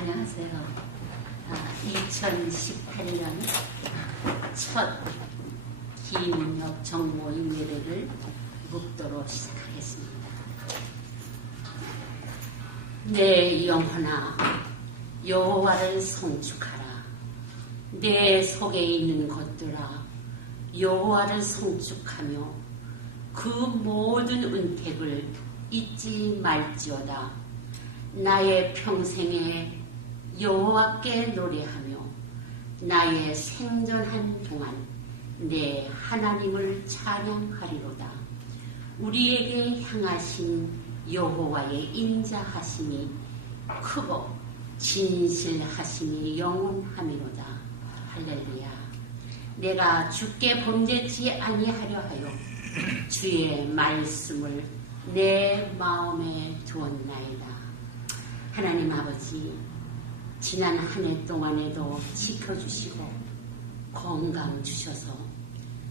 안녕하세요. 2018년 첫 기민혁 정모임 예배를 묵도로 시작하겠습니다. 내 영혼아, 여호와를 송축하라. 내 속에 있는 것들아, 여호와를 송축하며 그 모든 은택을 잊지 말지어다. 나의 평생에 여호와께 노래하며 나의 생전한 동안 내 하나님을 찬양하리로다. 우리에게 향하신 여호와의 인자하심이 크고 진실하심이 영원하미로다. 할렐루야. 내가 주께 범죄치 아니하려 하여 주의 말씀을 내 마음에 두었나이다. 하나님 아버지, 지난 한 해 동안에도 지켜주시고 건강 주셔서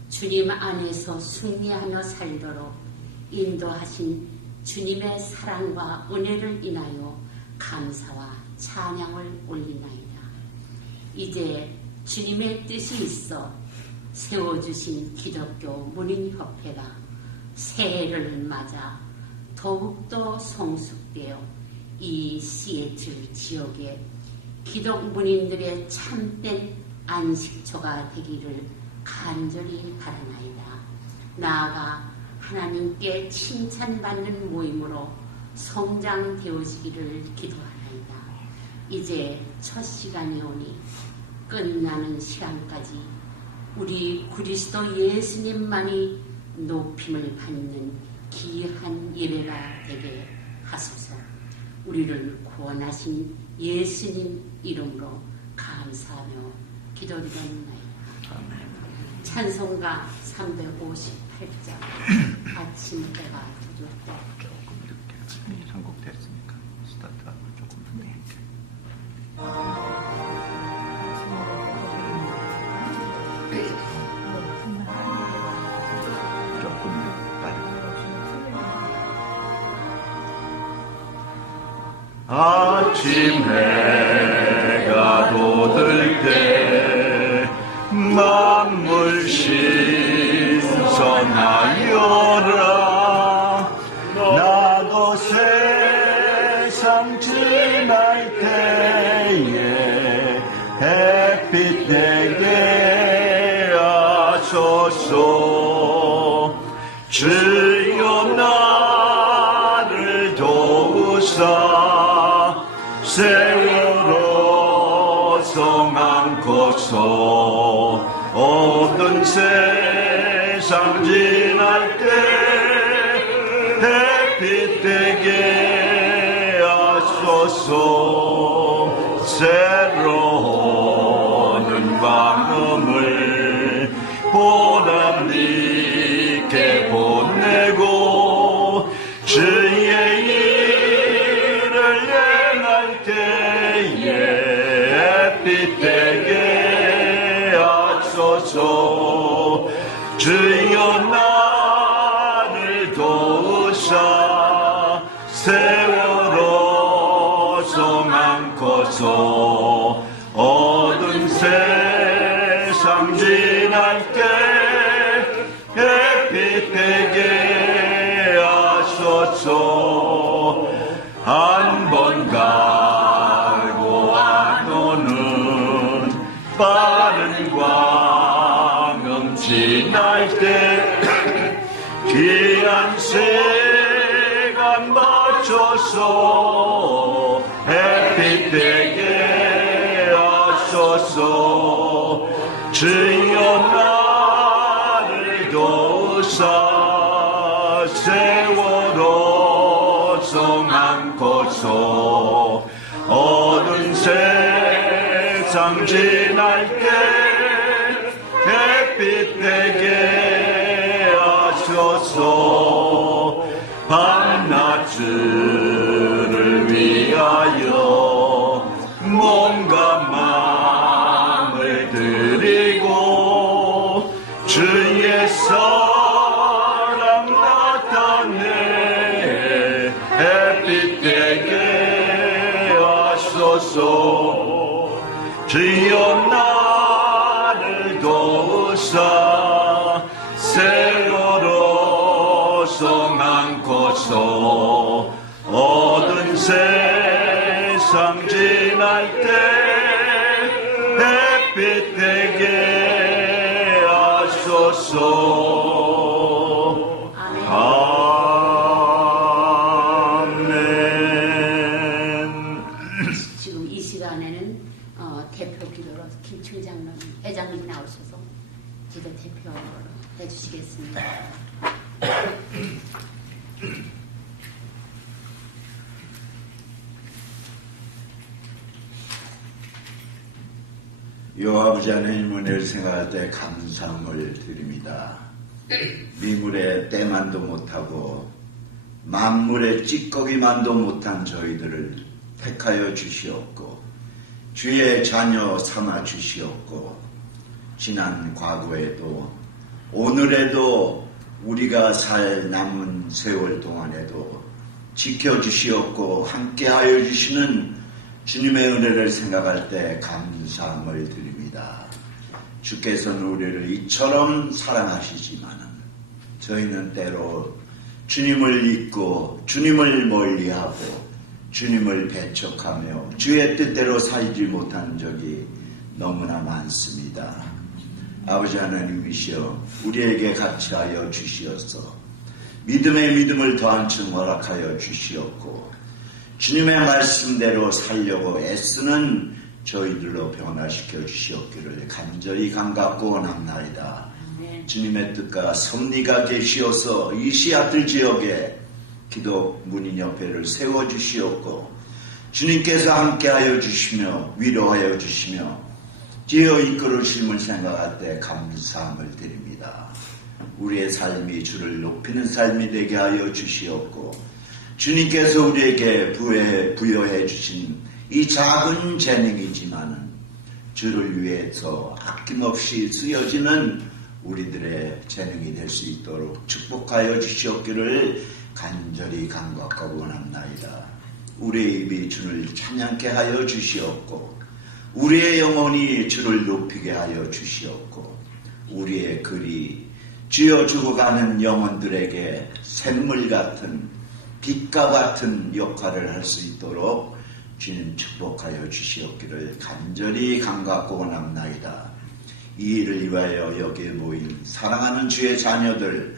주님 안에서 승리하며 살도록 인도하신 주님의 사랑과 은혜를 인하여 감사와 찬양을 올리나이다. 이제 주님의 뜻이 있어 세워주신 기독교 문인협회가 새해를 맞아 더욱더 성숙되어 이 시애틀 지역에 기독문인들의 참된 안식처가 되기를 간절히 바라나이다. 나아가 하나님께 칭찬받는 모임으로 성장되어지기를 기도하나이다. 이제 첫 시간이 오니 끝나는 시간까지 우리 그리스도 예수님만이 높임을 받는 귀한 예배가 되게 하소서. 우리를 구원하신 예수님 이름으로 감사하며 기도드립니다. 찬송가 358장 아침 해가 두렵다. 조금 늦게 선곡됐으니까 스타트하고 조금 늦게. 조금 늦다. 아침 해가 돋을 때 만물 신선하여라. 나도 세상 지날 때에 햇빛 되게 하소서. 주여 나를 도우사 세월호 성안고서 어떤 세상 지날 때 햇빛 되게 하소서. 새로운 방음을 보람있게 보내고 주의 일을 행할 때에 햇빛 되게 하소서. 주여 나를 도우사 세월호 성안고서 어두운 세상 지날 때 햇빛 되게 하소서. 한 번 갈고 안 오는 빠른 광음 지날 때 귀한 시간 맞춰서 햇빛 되게 하소서. 주여 나를 도우사 세월호 성안고서 어두운 세상 지날 때 햇빛 되게 하소서. 밤낮을 위하여 몸과 마음을 드리고 주의 사랑 나타내 햇빛 되게 하소서. 하소서. 주여 나를 도우사 세월호 성안고서 어두운 세상 지날 때 햇빛 되게 하소서. 아멘. 지금 이 시간에는 대표 기도로 김충 장로님, 회장님 나오셔서 기도 대표로 해주시겠습니다. 여호와아버지 하나님 은혜를 생각할 때 감사함을 드립니다. 미물의 때만도 못하고 만물의 찌꺼기만도 못한 저희들을 택하여 주시옵고 주의 자녀 삼아 주시옵고 지난 과거에도 오늘에도 우리가 살 남은 세월 동안에도 지켜주시옵고 함께하여 주시는 주님의 은혜를 생각할 때 감사함을 드립니다. 주께서는 우리를 이처럼 사랑하시지만은 저희는 때로 주님을 잊고 주님을 멀리하고 주님을 배척하며 주의 뜻대로 살지 못한 적이 너무나 많습니다. 아버지 하나님이시여 우리에게 같이하여 주시옵소서. 믿음의 믿음을 더한 층 허락하여 주시옵고 주님의 말씀대로 살려고 애쓰는 저희들로 변화시켜 주시옵기를 간절히 간갑고 원합나이다. 주님의 뜻과 섭리가 계시어서 이 시아틀 지역에 기독 문인협회를 세워주시옵고 주님께서 함께하여 주시며 위로하여 주시며 지어 이끌으심을 생각할 때 감사함을 드립니다. 우리의 삶이 주를 높이는 삶이 되게 하여 주시옵고 주님께서 우리에게 부여해 주신 이 작은 재능이지만은 주를 위해서 아낌없이 쓰여지는 우리들의 재능이 될 수 있도록 축복하여 주시옵기를 간절히 간구하고 원합나이다. 우리의 입이 주를 찬양케 하여 주시옵고 우리의 영혼이 주를 높이게 하여 주시옵고 우리의 글이 주여 죽어가는 영혼들에게 샘물 같은 빛과 같은 역할을 할 수 있도록 주님 축복하여 주시옵기를 간절히 간구하고 원합나이다. 이 일을 위하여 여기에 모인 사랑하는 주의 자녀들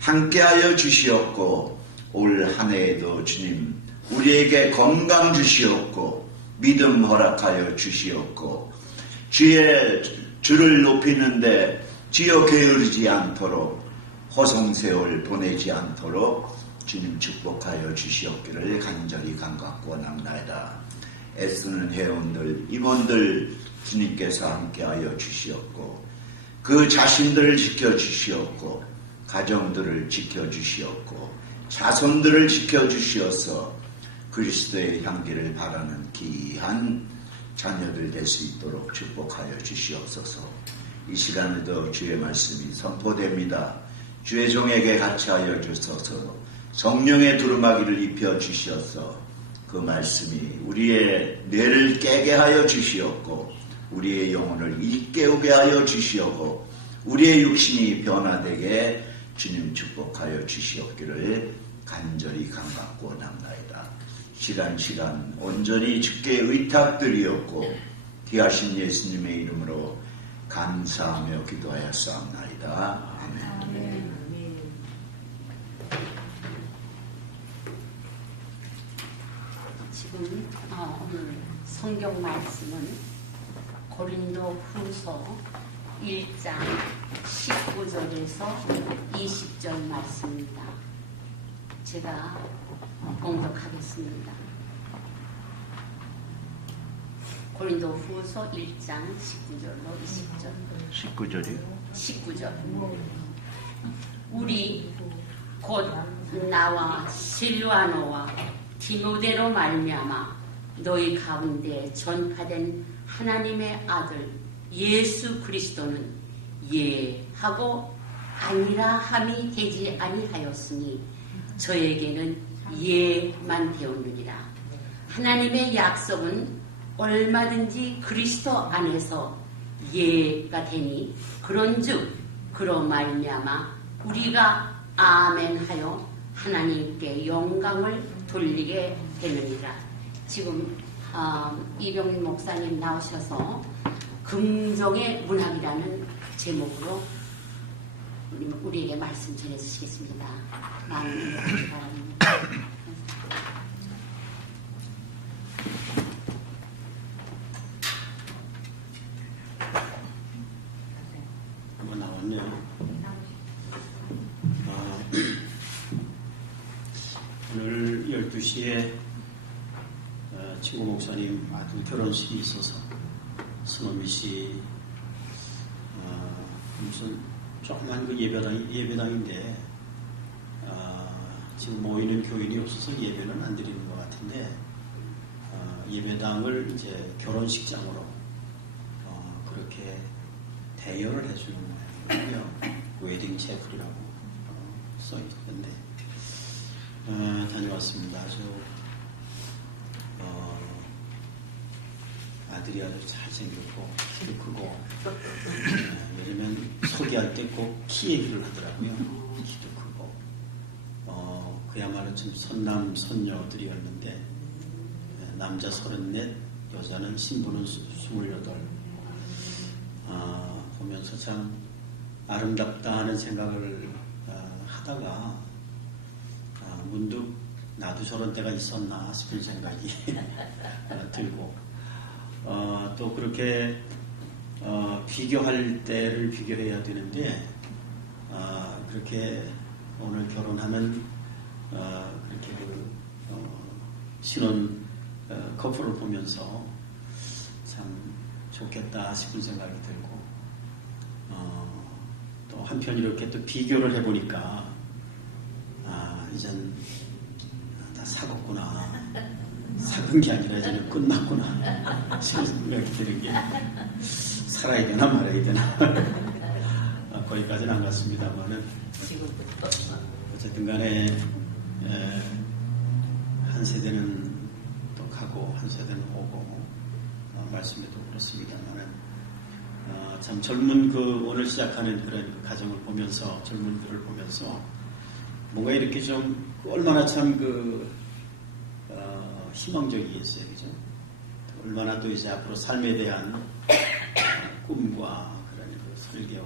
함께하여 주시옵고 올 한 해에도 주님 우리에게 건강 주시옵고 믿음 허락하여 주시옵고 주를 높이는데 지어 게으르지 않도록 허송세월 보내지 않도록 주님 축복하여 주시옵기를 간절히 간구하고 원합나이다. 애쓰는 회원들, 임원들 주님께서 함께하여 주시옵고 그 자신들을 지켜주시옵고 가정들을 지켜주시옵고 자손들을 지켜주시어서 그리스도의 향기를 바라는 귀한 자녀들 될 수 있도록 축복하여 주시옵소서. 이 시간에도 주의 말씀이 선포됩니다. 주의 종에게 같이하여 주소서. 성령의 두루마기를 입혀 주시어서 그 말씀이 우리의 뇌를 깨게 하여 주시옵고 우리의 영혼을 일깨우게 하여 주시옵고 우리의 육신이 변화되게 주님 축복하여 주시옵기를 간절히 간갑고 원합나이다. 시간 온전히 주께 의탁드리옵고 귀하신 예수님의 이름으로 감사하며 기도하였사옵나이다. 아멘. 지금 오늘 성경 말씀은 고린도 후서 1장 19절에서 20절 말씀입니다. 제가 봉독하겠습니다. 고린도 후서 1장 19절로 20절. 19절이요? 19절. 우리 곧 나와 실와노와 디모데로 말미암아 너희 가운데 전파된 하나님의 아들 예수 그리스도는 예하고 아니라 함이 되지 아니하였으니 저에게는 예만 되었느니라. 하나님의 약속은 얼마든지 그리스도 안에서 예가 되니 그런즉 그로 말미암아 우리가 아멘하여 하나님께 영광을 돌리게 되느니라. 지금 이병민 목사님 나오셔서 긍정의 문학이라는 제목으로 우리에게 말씀 전해주시겠습니다. 많은 응원 바랍니다. 한번 나왔네요. 오늘 12시에 친구 목사님 아들 결혼식이 있어서 선호미 씨 무슨 조그만 그 예배당인데 지금 모이는 교인이 없어서 예배는 안 드리는 것 같은데 예배당을 이제 결혼식장으로 그렇게 대여를 해주는 거예요. 웨딩 채플이라고 써있던데 다녀왔습니다. 아주 아들이 아주 잘생겼고 키도 크고 요즘엔 소개할 때 꼭 키 얘기를 하더라고요. 키도 크고 그야말로 좀 선남 선녀들이었는데 남자 34, 여자는 신부는 28 보면서 참 아름답다 하는 생각을 하다가 문득 나도 저런 때가 있었나 싶은 생각이 들고 또 그렇게 비교할 때를 비교해야 되는데 그렇게 오늘 결혼하는 그렇게 신혼 커플을 보면서 참 좋겠다 싶은 생각이 들고 또 한편 이렇게 또 비교를 해보니까 이젠 다 사갔구나. 사은 게 아니라 이제는 끝났구나. 싶은 생각이 드는 게 살아야 되나 말아야 되나. 거기까지는 안 갔습니다만은 어쨌든 간에 한 세대는 또 가고 한 세대는 오고 말씀에도 그렇습니다만은 참 젊은 오늘 시작하는 그런 가정을 보면서 젊은들을 보면서 뭔가 이렇게 좀 얼마나 참 희망적이겠어요, 그죠? 얼마나 또 이제 앞으로 삶에 대한 꿈과 그런 설계와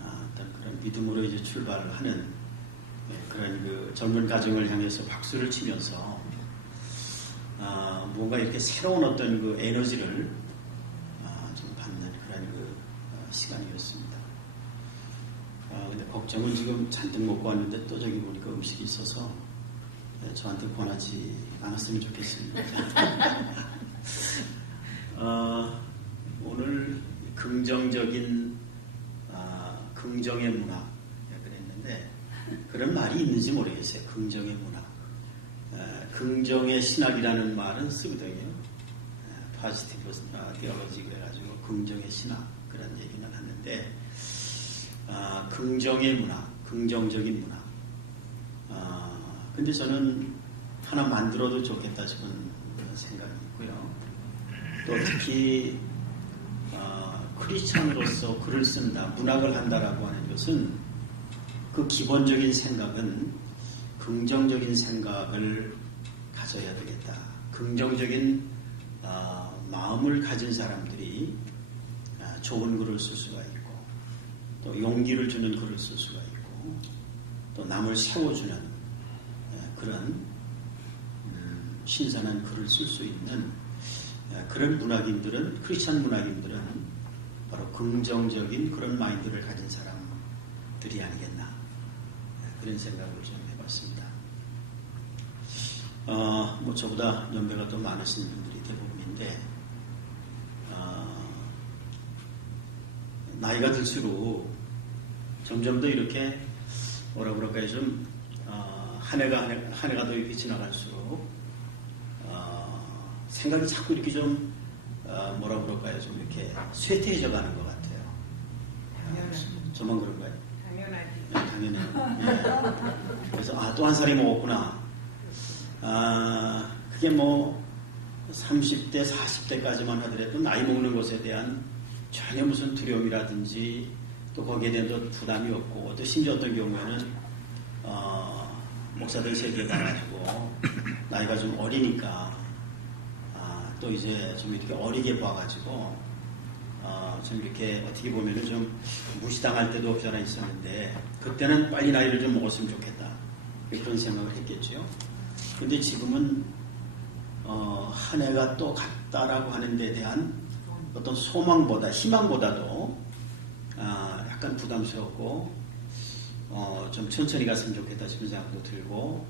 어떤 그런 믿음으로 이제 출발을 하는 그런 젊은 가정을 향해서 박수를 치면서 뭔가 이렇게 새로운 어떤 에너지를 좀 받는 그런 시간이었습니다. 근데 걱정은 지금 잔뜩 먹고 왔는데 또 저기 보니까 음식이 있어서 저한테 권하지 않았으면 좋겠습니다. 오늘 긍정적인 긍정의 문화 그랬는데 그런 말이 있는지 모르겠어요. 긍정의 문화. 긍정의 신학이라는 말은 쓰거든요. 파지티브 디얼로지 그래가지고 긍정의 신학 그런 얘기는 하는데 긍정의 문화, 긍정적인 문화. 근데 저는 하나 만들어도 좋겠다 싶은 생각이 있고요. 또 특히 크리스찬으로서 글을 쓴다, 문학을 한다라고 하는 것은 그 기본적인 생각은 긍정적인 생각을 가져야 되겠다. 긍정적인 마음을 가진 사람들이 좋은 글을 쓸 수가 있고 또 용기를 주는 글을 쓸 수가 있고 또 남을 세워주는 그런 신선한 글을 쓸 수 있는 그런 문학인들은 크리스찬 문학인들은 바로 긍정적인 그런 마인드를 가진 사람들이 아니겠나 그런 생각을 좀 해봤습니다. 뭐 저보다 연배가 더 많으신 분들이 대부분인데 나이가 들수록 점점 더 이렇게 뭐라 그럴까요 좀 한 해가 더 이렇게 지나갈수록 생각이 자꾸 이렇게 좀 뭐라 그럴까요 좀 이렇게 쇠퇴해져 가는 것 같아요. 저만 그런가요? 당연하지. 네, 당연해요. 그래서 또 한 살이 먹었구나. 그게 뭐 30대, 40대까지만 하더라도 나이 먹는 것에 대한 전혀 무슨 두려움이라든지 또 거기에 대한 또 부담이 없고 또 심지어 어떤 경우에는 목사들 세계에 가가지고 나이가 좀 어리니까 또 이제 좀 이렇게 어리게 봐가지고 좀 이렇게 어떻게 보면은 좀 무시당할 때도 없지 않아 있었는데 그때는 빨리 나이를 좀 먹었으면 좋겠다 그런 생각을 했겠죠. 근데 지금은 한 해가 또 갔다라고 하는 데 대한 어떤 소망보다 희망보다도 약간 부담스럽고 좀 천천히 갔으면 좋겠다 싶은 생각도 들고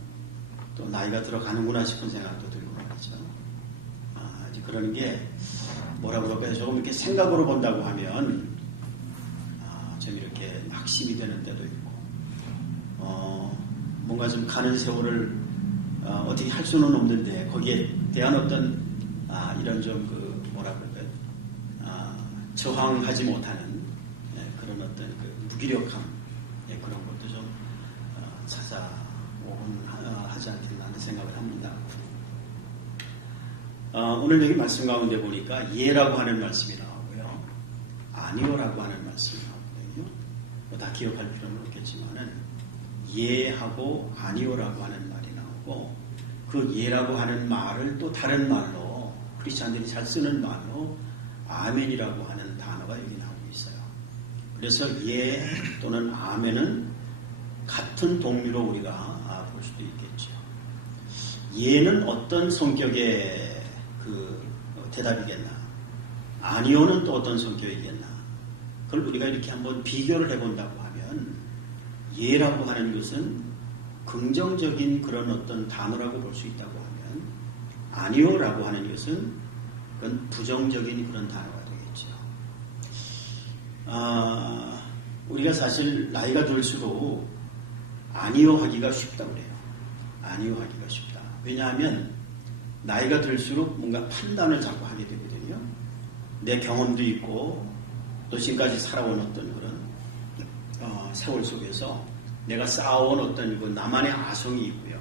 또 나이가 들어가는구나 싶은 생각도 들고 말이죠. 이제 그러는 게 뭐라 그럴까요? 조금 이렇게 생각으로 본다고 하면 좀 이렇게 낙심이 되는 때도 있고 뭔가 좀 가는 세월을 어떻게 할 수는 없는데 거기에 대한 어떤 이런 좀 뭐라 그럴까요? 저항하지 못하는 그런 어떤 그 무기력함 그런 것도 좀 찾아오곤 하지 않겠나 하는 생각을 합니다. 오늘 여기 말씀 가운데 보니까 예라고 하는 말씀이 나오고요. 아니오라고 하는 말씀이 나오거든요. 다 기억할 필요는 없겠지만은 예하고 아니오라고 하는 말이 나오고 그 예라고 하는 말을 또 다른 말로 크리스찬들이 잘 쓰는 말로 아멘이라고 하는 단어가 여기 나오고 있어요. 그래서 예 또는 아멘은 같은 동류로 우리가 볼 수도 있겠죠. 예는 어떤 성격의 대답이겠나? 아니오는 또 어떤 성격이겠나? 그걸 우리가 이렇게 한번 비교를 해본다고 하면 예라고 하는 것은 긍정적인 그런 어떤 단어라고 볼 수 있다고 하면 아니오라고 하는 것은 그건 부정적인 그런 단어가 되겠죠. 우리가 사실 나이가 들수록 아니오 하기가 쉽다고 그래요. 아니오 하기가 쉽다. 왜냐하면 나이가 들수록 뭔가 판단을 자꾸 하게 되거든요. 내 경험도 있고 또 지금까지 살아온 어떤 그런 세월 속에서 내가 쌓아온 어떤 그 나만의 아성이 있고요.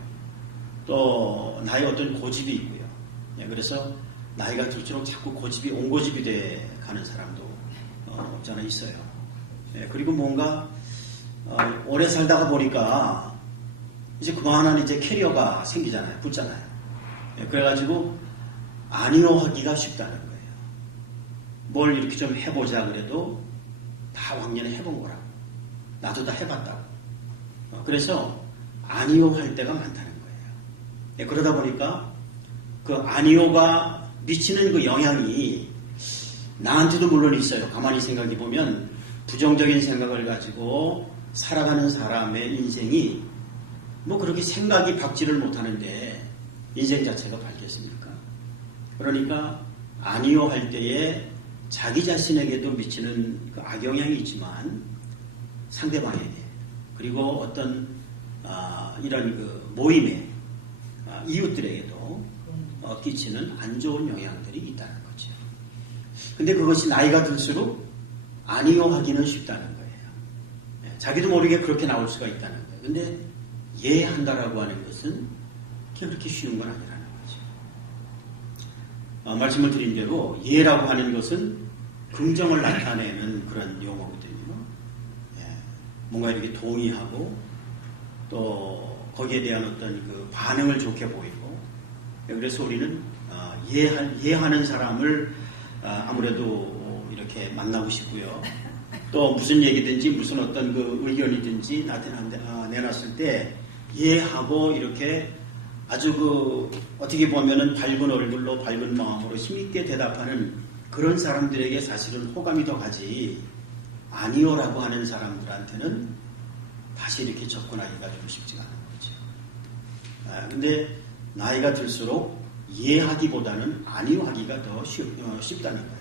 또 나의 어떤 고집이 있고요. 그래서 나이가 들수록 자꾸 고집이 온고집이 돼 가는 사람도 없지 않아 있어요. 그리고 뭔가 오래 살다가 보니까 이제 그만한 이제 캐리어가 생기잖아요. 붙잖아요. 그래가지고 아니요 하기가 쉽다는 거예요. 뭘 이렇게 좀 해보자 그래도 다 왕년에 해본 거라고. 나도 다 해봤다고. 그래서 아니요 할 때가 많다는 거예요. 그러다 보니까 그 아니요가 미치는 그 영향이 나한테도 물론 있어요. 가만히 생각해 보면 부정적인 생각을 가지고 살아가는 사람의 인생이 뭐 그렇게 생각이 박지를 못하는데 인생 자체가 밝겠습니까? 그러니까 아니요 할 때에 자기 자신에게도 미치는 그 악영향이 있지만 상대방에게 그리고 어떤 이런 그 모임에 이웃들에게도 끼치는 안 좋은 영향들이 있다는 거죠. 근데 그것이 나이가 들수록 아니요 하기는 쉽다는 거예요. 자기도 모르게 그렇게 나올 수가 있다는 거예요. 근데 예 한다라고 하는 것은 그렇게 쉬운 건 아니라는 거죠. 말씀을 드린 대로 예라고 하는 것은 긍정을 나타내는 그런 용어거든요. 뭔가 이렇게 동의하고 또 거기에 대한 어떤 그 반응을 좋게 보이고 그래서 우리는 예하는 사람을 아무래도 이렇게 만나고 싶고요. 또 무슨 얘기든지 무슨 어떤 그 의견이든지 내놨을 때 예하고 이렇게 아주 그 어떻게 보면은 밝은 얼굴로 밝은 마음으로 힘있게 대답하는 그런 사람들에게 사실은 호감이 더 가지 아니요라고 하는 사람들한테는 다시 이렇게 접근하기가 좀 쉽지가 않은 거죠. 근데 나이가 들수록 예하기보다는 아니요 하기가 더 쉽다는 거예요.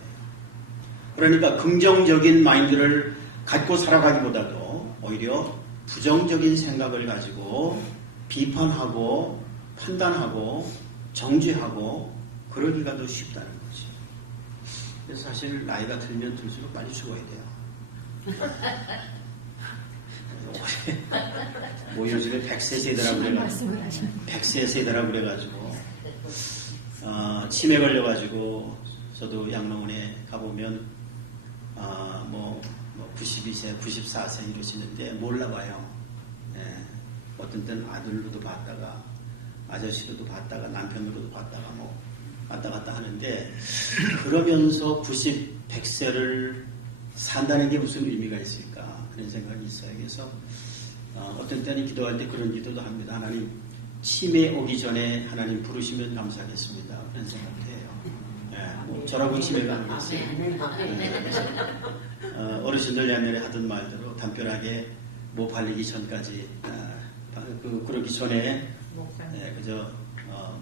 그러니까 긍정적인 마인드를 갖고 살아가기보다도 오히려 부정적인 생각을 가지고 비판하고 판단하고 정죄하고 그러기가 더 쉽다는 거죠. 그래서 사실 나이가 들면 들수록 빨리 죽어야 돼요. 뭐 요즘에 100세 세대라고 그래가지고 100세 세대라고 그래가지고 치매 걸려가지고 저도 양로원에 가보면 92세, 94세 이러시는데 몰라봐요. 예, 어떤 때는 아들로도 봤다가 아저씨로도 봤다가 남편으로도 봤다가 왔다 갔다 하는데 그러면서 90, 100세를 산다는 게 무슨 의미가 있을까 그런 생각이 있어요. 그래서 어떤 때는 기도할 때 그런 기도도 합니다. 하나님 치매 오기 전에 하나님 부르시면 감사하겠습니다. 그런 생각도 해요. 예, 저라고 치매가 안 왔어요. 어르신들 옛날에 하던 말대로 담벼락에 못 팔리기 전까지 그러기 전에 그저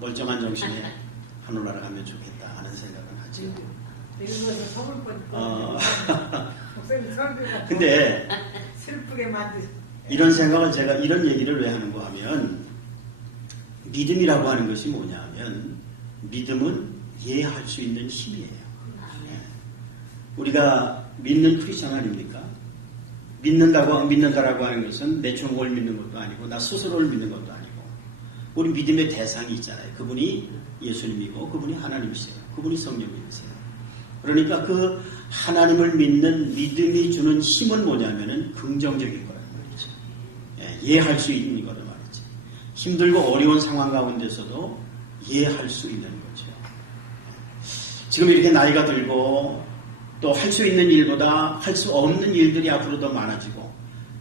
멀쩡한 정신에 하늘나라 가면 좋겠다 하는 생각은 하죠. 근데 슬프게 만드. 이런 생각을 제가 이런 얘기를 왜 하는가 하면 믿음이라고 하는 것이 뭐냐면 믿음은 이해할 수 있는 힘이에요. 우리가 믿는 크리스천 아닙니까? 믿는다라고 하는 것은 내 종을 믿는 것도 아니고 나 스스로를 믿는 것도 아니고 우리 믿음의 대상이 있잖아요. 그분이 예수님이고 그분이 하나님이세요. 그분이 성령님이세요. 그러니까 그 하나님을 믿는 믿음이 주는 힘은 뭐냐면은 긍정적인 거란 말이죠. 이해할 수 있는 거란 말이죠. 힘들고 어려운 상황 가운데서도 이해할 수 있는 거죠. 지금 이렇게 나이가 들고 또 할 수 있는 일보다 할 수 없는 일들이 앞으로 더 많아지고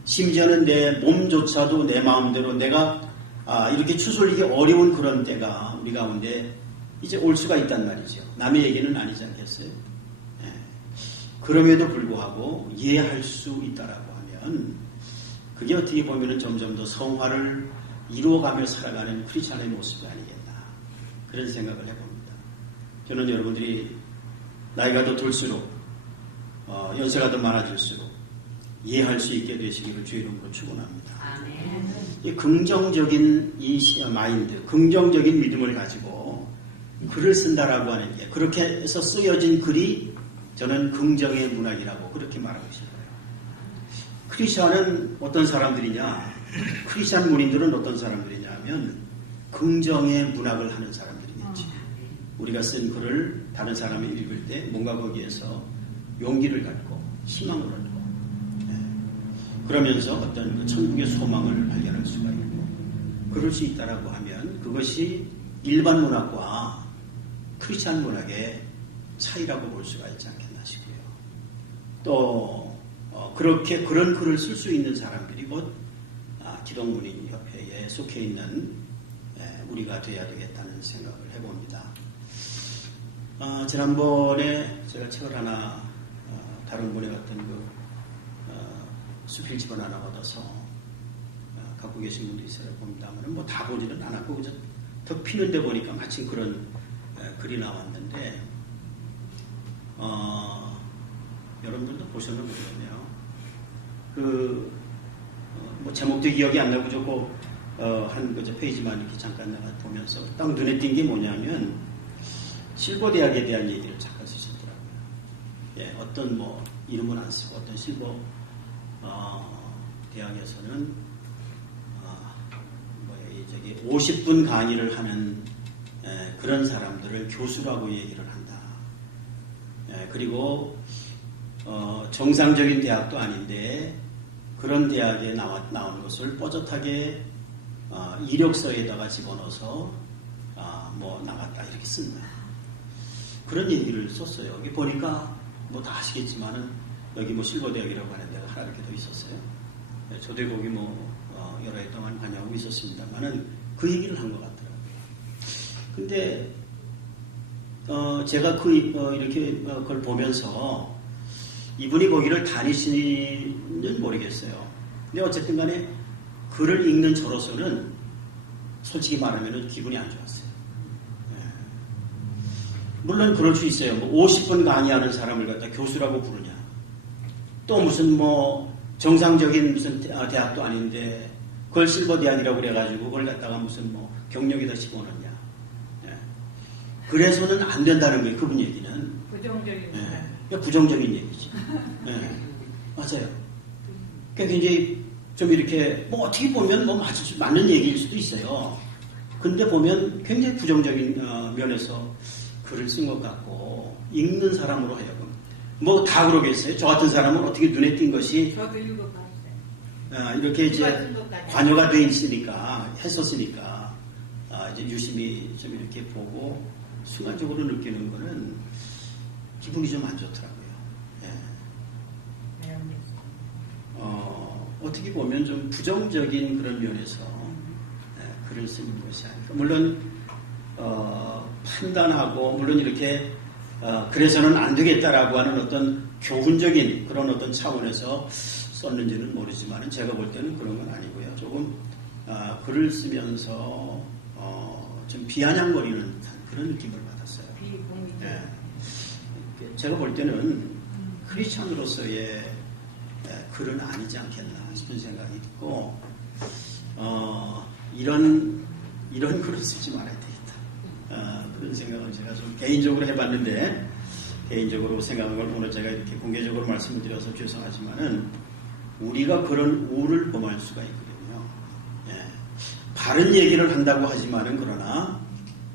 심지어는 내 몸조차도 내 마음대로 내가 이렇게 추스르기 어려운 그런 때가 우리 가운데 이제 올 수가 있단 말이죠. 남의 얘기는 아니지 않겠어요? 그럼에도 불구하고 이해할 수 있다라고 하면 그게 어떻게 보면 점점 더 성화를 이루어가며 살아가는 크리스찬의 모습이 아니겠나 그런 생각을 해봅니다. 저는 여러분들이 나이가 더 들수록 연세가 더 많아질수록 이해할 수 있게 되시기를 주의 이름으로 축원합니다. 이 긍정적인 이 마인드, 긍정적인 믿음을 가지고 글을 쓴다라고 하는 게 그렇게 해서 쓰여진 글이 저는 긍정의 문학이라고 그렇게 말하고 싶어요. 크리스천은 어떤 사람들이냐? 크리스천 문인들은 어떤 사람들이냐 하면 긍정의 문학을 하는 사람들이겠지. 우리가 쓴 글을 다른 사람이 읽을 때 뭔가 거기에서 용기를 갖고 희망을 얻고 그러면서 어떤 천국의 소망을 발견할 수가 있고 그럴 수 있다라고 하면 그것이 일반 문학과 크리스천 문학의 차이라고 볼 수가 있지 않겠나 싶고요. 또 그렇게 그런 글을 쓸 수 있는 사람들이 곧 기독문인 협회에 속해 있는 우리가 돼야 되겠다는 생각을 해봅니다. 지난번에 제가 책을 하나 다른 분의 같은 수필집을 하나 받아서 갖고 계신 분도 있어요. 봅니다만 뭐 다 보지는 않았고 그저 더 피는데 보니까 마침 그런 글이 나왔는데 여러분들도 보셨나 모르겠네요. 뭐 제목도 기억이 안 나고 저거 한 그저 페이지만 이렇게 잠깐 내가 보면서 딱 눈에 띈 게 뭐냐면 실버 대학에 대한 얘기를 잠깐 쓰셨더라고요. 어떤 뭐 이름은 안 쓰고 어떤 실버 대학에서는 50분 강의를 하는 그런 사람들을 교수라고 얘기를 한다. 그리고 정상적인 대학도 아닌데 그런 대학에 나온 것을 뻣뻣하게 이력서에다가 집어넣어서 뭐 나갔다 이렇게 쓴다. 그런 얘기를 썼어요. 여기 보니까 뭐 다 아시겠지만은 여기 뭐 실버대학이라고 하는 데가 하나 이렇게 더 있었어요. 저도 거기 뭐 여러 해 동안 다녀오고 있었습니다만은 그 얘기를 한 것 같더라고요. 근데 제가 이렇게 그걸 보면서 이분이 거기를 다니시는 모르겠어요. 근데 어쨌든 간에 글을 읽는 저로서는 솔직히 말하면 기분이 안 좋았어요. 물론 그럴 수 있어요. 뭐 50분 강의하는 사람을 갖다 교수라고 부르냐. 또 무슨 뭐 정상적인 무슨 대학도 아닌데 그걸 실버 대학이라고 그래가지고 그걸 갖다가 무슨 뭐 경력에다 집어넣냐. 그래서는 안 된다는 거예요. 그분 얘기는. 부정적인. 부정적인 얘기지. 맞아요. 그러니까 굉장히 좀 이렇게 뭐 어떻게 보면 뭐 맞는 얘기일 수도 있어요. 근데 보면 굉장히 부정적인 면에서 글을 쓴 것 같고 읽는 사람으로 하여금 뭐 다 그러겠어요. 저 같은 사람은 어떻게 눈에 띈 것이 저도 읽어봤어요. 이렇게 이제 읽어준 것까지. 관여가 돼 있으니까 했었으니까 이제 유심히 좀 이렇게 보고 순간적으로 느끼는 거는 기분이 좀 안 좋더라고요. 예. 네, 어떻게 보면 좀 부정적인 그런 면에서 글을 쓰는 것이 아닐까. 물론 판단하고 물론 이렇게 그래서는 안 되겠다라고 하는 어떤 교훈적인 그런 어떤 차원에서 썼는지는 모르지만 제가 볼 때는 그런 건 아니고요. 조금 글을 쓰면서 좀 비아냥거리는 그런 느낌을 받았어요. 비공익. 네. 제가 볼 때는 크리스찬으로서의 글은 아니지 않겠나 싶은 생각이 있고 이런 글을 쓰지 말아야 되겠다. 그런 생각을 제가 좀 개인적으로 해봤는데 개인적으로 생각한 걸 오늘 제가 이렇게 공개적으로 말씀을 드려서 죄송하지만은 우리가 그런 우를 범할 수가 있거든요. 예. 바른 얘기를 한다고 하지만은 그러나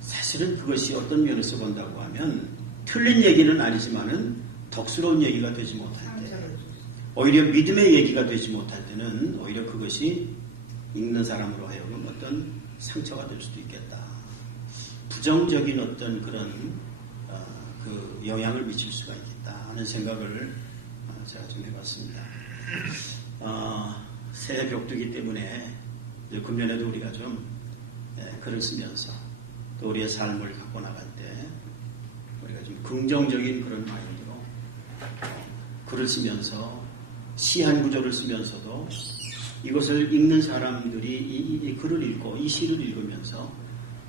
사실은 그것이 어떤 면에서 본다고 하면 틀린 얘기는 아니지만은 덕스러운 얘기가 되지 못할 때 오히려 믿음의 얘기가 되지 못할 때는 오히려 그것이 읽는 사람으로 하여금 어떤 상처가 될 수도 있겠다. 부정적인 어떤 그런 그 영향을 미칠 수가 있겠다 하는 생각을 제가 좀 해봤습니다. 새해 벽두기 때문에 금년에도 우리가 좀 글을 쓰면서 또 우리의 삶을 갖고 나갈 때 우리가 좀 긍정적인 그런 마인드로 글을 쓰면서 시 한 구절을 쓰면서도 이것을 읽는 사람들이 이 글을 읽고 이 시를 읽으면서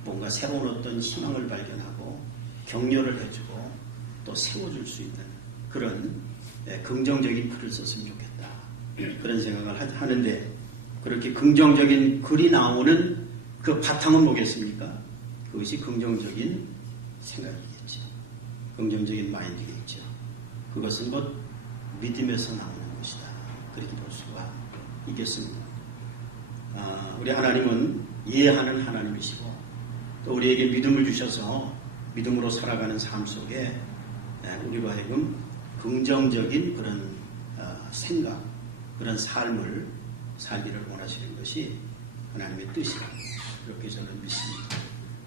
뭔가 새로운 어떤 희망을 발견하고 격려를 해주고 또 세워줄 수 있는 그런 긍정적인 글을 썼으면 좋겠다. 그런 생각을 하는데 그렇게 긍정적인 글이 나오는 그 바탕은 뭐겠습니까? 그것이 긍정적인 생각이겠죠. 긍정적인 마인드겠죠. 그것은 뭐 믿음에서 나오는 것이다. 그렇게 볼 수가 있겠습니다. 우리 하나님은 이해하는 하나님이시고 또 우리에게 믿음을 주셔서 믿음으로 살아가는 삶 속에 우리로 하여금 긍정적인 그런 생각, 그런 삶을 살기를 원하시는 것이 하나님의 뜻이다. 그렇게 저는 믿습니다.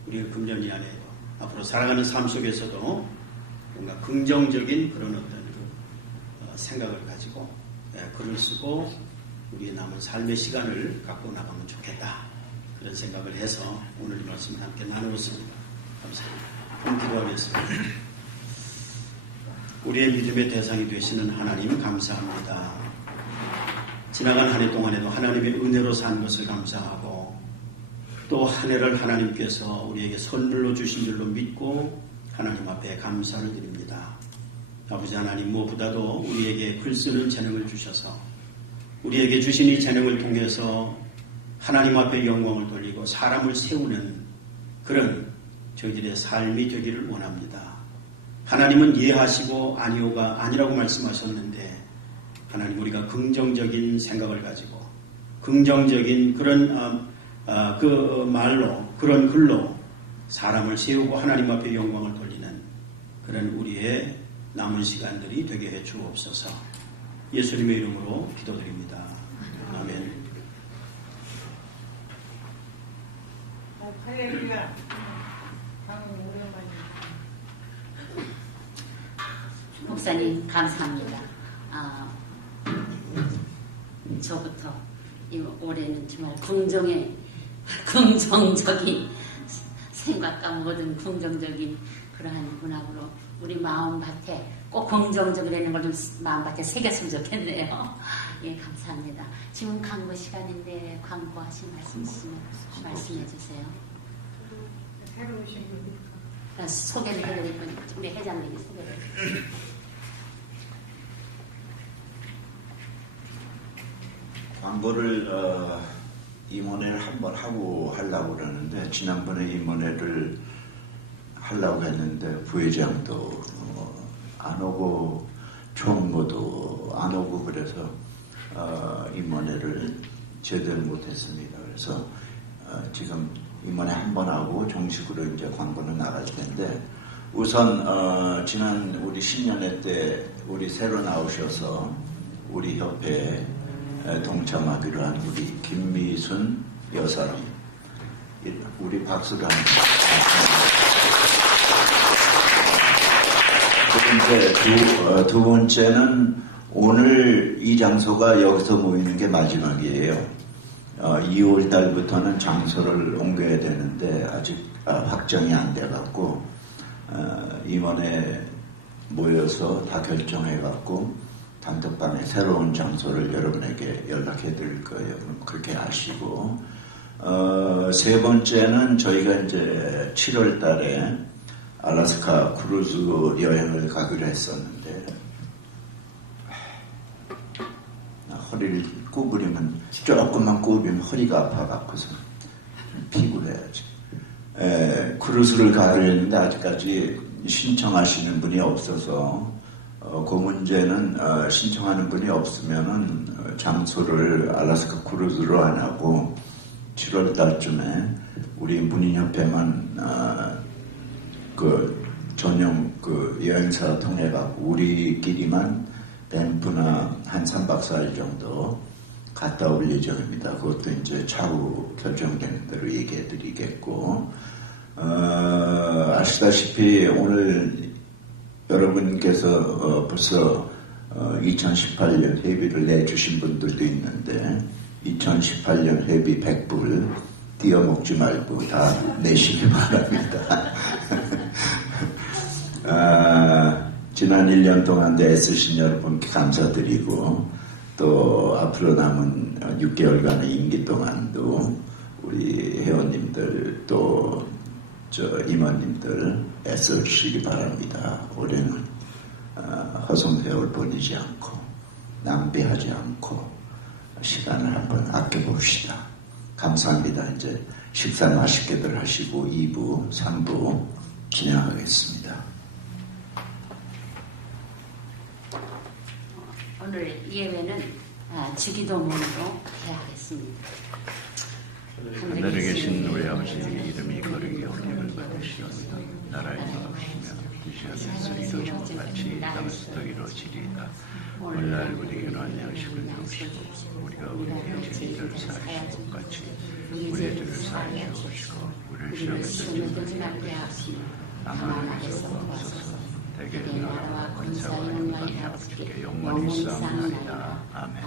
우리가 금년이 안에 앞으로 살아가는 삶 속에서도 뭔가 긍정적인 그런 어떤 생각을 가지고 글을 쓰고 우리의 남은 삶의 시간을 갖고 나가면 좋겠다. 그런 생각을 해서 오늘 이 말씀을 함께 나누었습니다. 감사합니다. 그럼 기도하겠습니다. 우리의 믿음의 대상이 되시는 하나님 감사합니다. 지나간 한 해 동안에도 하나님의 은혜로 산 것을 감사하고 또 한 해를 하나님께서 우리에게 선물로 주신 줄로 믿고 하나님 앞에 감사를 드립니다. 아버지 하나님 무엇보다도 우리에게 글 쓰는 재능을 주셔서 우리에게 주신 이 재능을 통해서 하나님 앞에 영광을 돌리고 사람을 세우는 그런 저희들의 삶이 되기를 원합니다. 하나님은 이해하시고 아니오가 아니라고 말씀하셨는데 하나님 우리가 긍정적인 생각을 가지고 긍정적인 그런 그 말로 그런 글로 사람을 세우고 하나님 앞에 영광을 돌리는 그런 우리의 남은 시간들이 되게 해 주옵소서. 예수님의 이름으로 기도드립니다. 아멘. 할렐루야. 방금 오랜만에. 목사님 감사합니다. 저부터 올해는 정말 긍정적인 생각과 모든 긍정적인 그러한 문학으로 우리 마음밭에 꼭 긍정적이라는 걸 좀 마음밭에 새겼으면 좋겠네요. 예, 감사합니다. 지금 광고 시간인데 광고하신 말씀 있으면 말씀해 주세요. 새로 오신 분이니까. 소개를 해드릴 거니까 우리 회장님이 소개를. 광고를 임원회를 한번 하려고 그러는데 지난번에 임원회를 하려고 했는데 부회장도 안 오고 총무도 안 오고 그래서 임원회를 제대로 못했습니다. 그래서 지금 임원회 한 번 하고 정식으로 이제 광고는 나갈 텐데 우선 지난 우리 신년회 때 우리 새로 나오셔서 우리 협회에 동참하기로 한 우리 김미순 여사님 우리 박수를 한번 두 번째는 오늘 이 장소가 여기서 모이는 게 마지막이에요. 2월 달부터는 장소를 옮겨야 되는데 아직 확정이 안 돼갖고 임원에 모여서 다 결정해갖고 단톡방에 새로운 장소를 여러분에게 연락해 드릴 거예요. 그렇게 아시고 세 번째는 저희가 이제 7월 달에 알래스카 크루즈 여행을 가기로 했었는데 허리를 구부리면 조금만 구부리면 허리가 아파갖고서 피곤해야지. 크루즈를 가기로 했는데 아직까지 신청하시는 분이 없어서 그 문제는 신청하는 분이 없으면은 장소를 알래스카 크루즈로 안 하고 7월 달쯤에 우리 문인협회만 그 전용 그 여행사 통해 갖고 우리끼리만 밴프나 한 3박 4일 정도 갔다 올 예정입니다. 그것도 이제 차후 결정되는 대로 얘기해 드리겠고 아시다시피 오늘 여러분께서 벌써 2018년 회비를 내주신 분들도 있는데 2018년 회비 100불 띄어먹지 말고 다 내시기 바랍니다. 지난 1년 동안 애쓰신 여러분께 감사드리고 또 앞으로 남은 6개월간의 임기 동안도 우리 회원님들 또 임원님들 애쓰시기 바랍니다. 올해는 허송세월 보내지 않고 낭비하지 않고 시간을 한번 아껴봅시다. 감사합니다. 이제 식사 맛있게들 하시고 2부, 3부 진행하겠습니다. 오늘 예배는 주기도문으로 해야 하겠습니다. 하늘에 계신 우리 아버지 이름이 거룩히 여김을 받으시옵소서. 나라의 나옵시며 뜻이 하늘에서 이루어진 것 같이 땅에서도 이루어지리이다. 오늘날 우리에게 일어난 양식을 주옵시고 우리가 우리의 죄인들을 사하신 것 같이 우리의 죄를 사하여 주옵시고 우리를 시험에 들지 말게 하시며 다만 악에서 구하소서. 대개 나라와 권세와 영광이 아버지께 영원히 쌓옵나이다. 아멘.